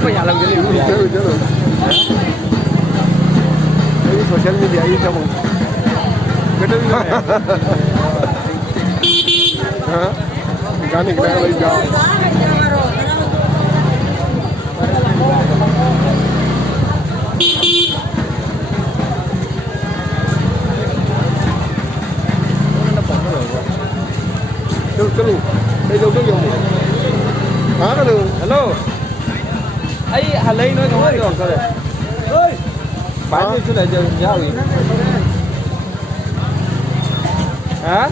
Apa ya lang dili? Ini sosial media ini kamu. Gede ni. Hah? Gani kena lagi jauh. Chalo, đây đâu có dùng. Hả cái đường. Hello. Ấy Hà Lý nói không hết được rồi. Ơi. Bán đi chỗ này giờ giao gì? Hả?